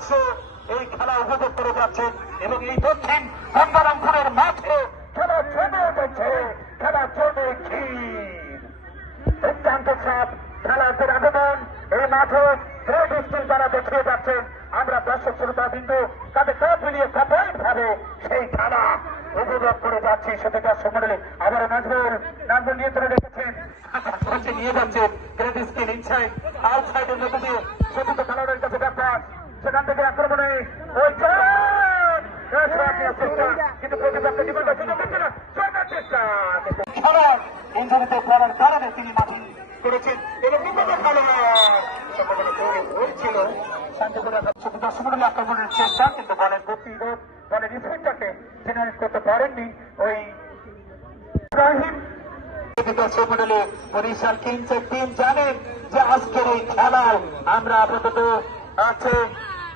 বসে এই খেলা উপভোগ করে যাচ্ছেন এবং এই দক্ষিণ গঙ্গারামপুরের মাঠে খেলা জমে উঠেছে, খেলা জমে ক্ষীর। অত্যন্ত চাপ, খেলাদের আগমন এই মাঠে গ্রেট স্কিল তারা দেখিয়ে যাচ্ছেন। আমরা দর্শক শ্রোতা বিন্দু তাদের কাপ মিলিয়ে কাপাইট ভাবে সেই খেলা উপভোগ করে যাচ্ছি। সেটা সম্মেলনে আবার নাজমুল নিয়ন্ত্রণে রেখেছেন, নিয়ে যাচ্ছেন গ্রেট স্কিল ইনসাইড আউটসাইডের মধ্যে দিয়ে সতীর্থ খেলোয়াড়ের কাছে ব্যাপার, সেখান থেকে আক্রমণে ওই কিন্তু প্রতিপক্ষের জীবনটা সুযোগ দিচ্ছে না, চেষ্টা খেলোয়াড় ইঞ্জুরিতে পড়ার কারণে তিনি মাঠে করেছেন এবং ছিল শান্তিপুর দর্শকমণ্ডলী আক্রমণের চেষ্টা, কিন্তু বলের গতিরোধ বলের ইফেক্টটাকে জেনারেট করতে পারেননি ওই ইব্রাহিম। দর্শকমণ্ডলী বরিশাল কিংসের টিম জানেন যে আজকের এই খেলায় আমরা আপাতত আছে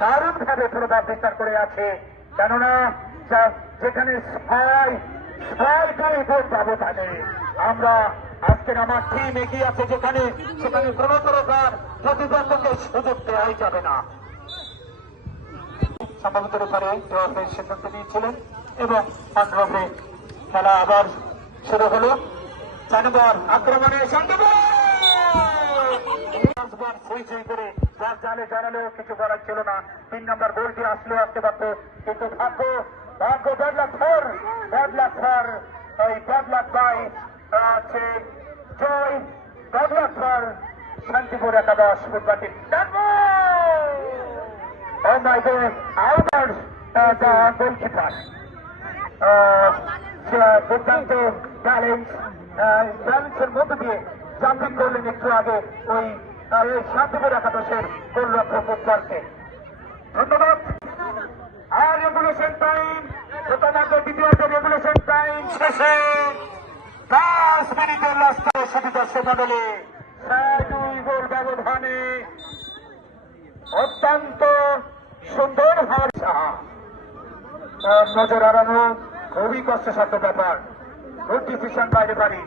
দারুণ ভাবে প্রভাব বিস্তার করে আছে, কেননা যেখানে ব্যবধানে আমরা আজকের আমার টিম এগিয়ে আছে, যেখানে সেখানে কোন প্রকার প্রতিদ্বন্দ্বকে সুযোগ দেওয়াই যাবে না। সম্ভবত ব্যাপারে সিদ্ধান্ত নিয়েছিলেন এবং অনুরূপে খেলা আবার শুরু হল। 4 নম্বর আক্রমণে করে জালে জড়ালেও কিছু করার ছিল না। 3 নম্বর গোলটি আসলেও আসতে পারত, কিন্তু ভাগ্য শান্তিপুর একাদশ ফুটবল টিম গোলকিপার দুর্দান্ত ব্যালেন্সের মধ্যে দিয়ে জাম্পিং করলেন একটু আগে ওই শান্তিপুর একাদশের গোলরক্ষক ফুটবলকে। ধন্যবাদ। আর রেগুলেশন টাইম প্রথমার্ধ দ্বিতীয়ার্ধ রেগুলেশন টাইম শেষে 10 মিনিটের রাস্তায় সেটি দর্শকমণ্ডলী 2 গোল ব্যবধানে অত্যন্ত সুন্দর ভাষা নজর এড়ানো খুবই কষ্টসাধ্য ব্যাপার। গুড ডিসিশন বাইরে বাড়ি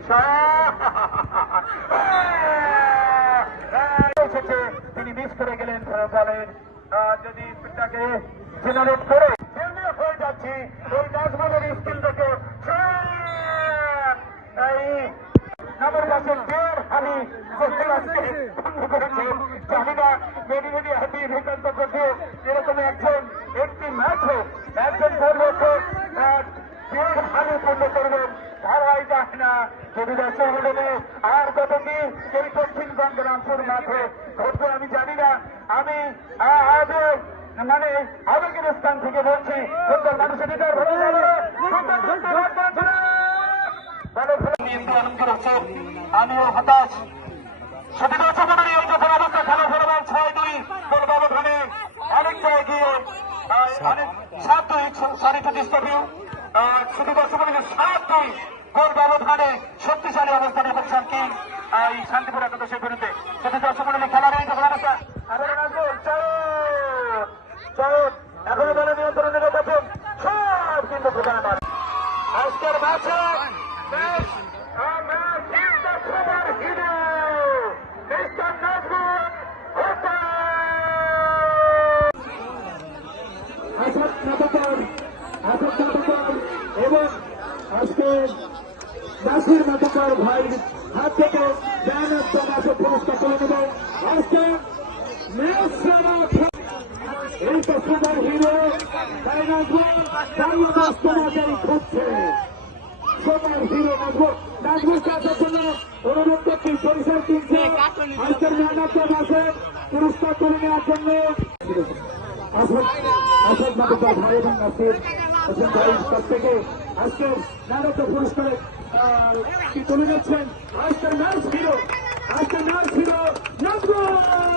তিনি মিস করে গেলেন বলের, যদি তাকে জেনারেট করে হয়ে যাচ্ছি ওই নাজমুলের স্কিল থেকে নামের কাছে আমি ভঙ্গ করেছে জানি না মেডিমেডি হাতি বিকল্প করছে এরকম একটি ম্যাচে একজন গোলরক্ষক হানি পূর্ণ করবেন ধারাই যায় না। যদি দর্শক মন্ডলী আর কতদিন এই দক্ষিণ গঙ্গারামপুর মাঠে ঘটবে আমি জানি না। আমি আজও মানে আবেগের স্থান থেকে বলছি ফুটবল মানুষের হৃদয় ভরে যাবে। আমিও হতাশ। সেটি দর্শকমণ্ডলী এই যখন অবস্থা খেলা ফেরবার 6-2 গোল ব্যবধানে অনেকটা এগিয়ে 7-2 সরি টু ডিস্টার্ব ইউ। শুধু দর্শকমণ্ডলী 7-2 গোল ব্যবধানে শক্তিশালী অবস্থানে বরিশাল কিংস এই শান্তিপুর একাদশের বিরুদ্ধে। শুধু দর্শকমণ্ডলী খেলার এই যখন অবস্থা এখনো দলের নিয়ন্ত্রণে রেখেছেন সব কিন্তু প্রধান আজকের ম্যাচে এবং আজকে নাসির মাতাকার ভাই হাত থেকে ব্যান অফ দ্য ম্যাচ পুরস্কার তুলে নেব। আজকে এই তো সুপার হিরো তাই নাজমুল তোমাকেই খুঁজছে। সুপার হিরো নাজমুলকে আসার জন্য অনুরোধ করছি বরিশাল কিংসে আজকের ম্যান অফ দ্য ম্যাচের পুরস্কার তুলে নেওয়ার জন্য আসাদ মাতাকার ভাই এবং নাসির হোসেন ভাইয়ের কাছ থেকে আজকের ম্যান অফ দ্য পুরস্কার তুলে যাচ্ছেন। আজকের ম্যাচ হিরো নাজমুল।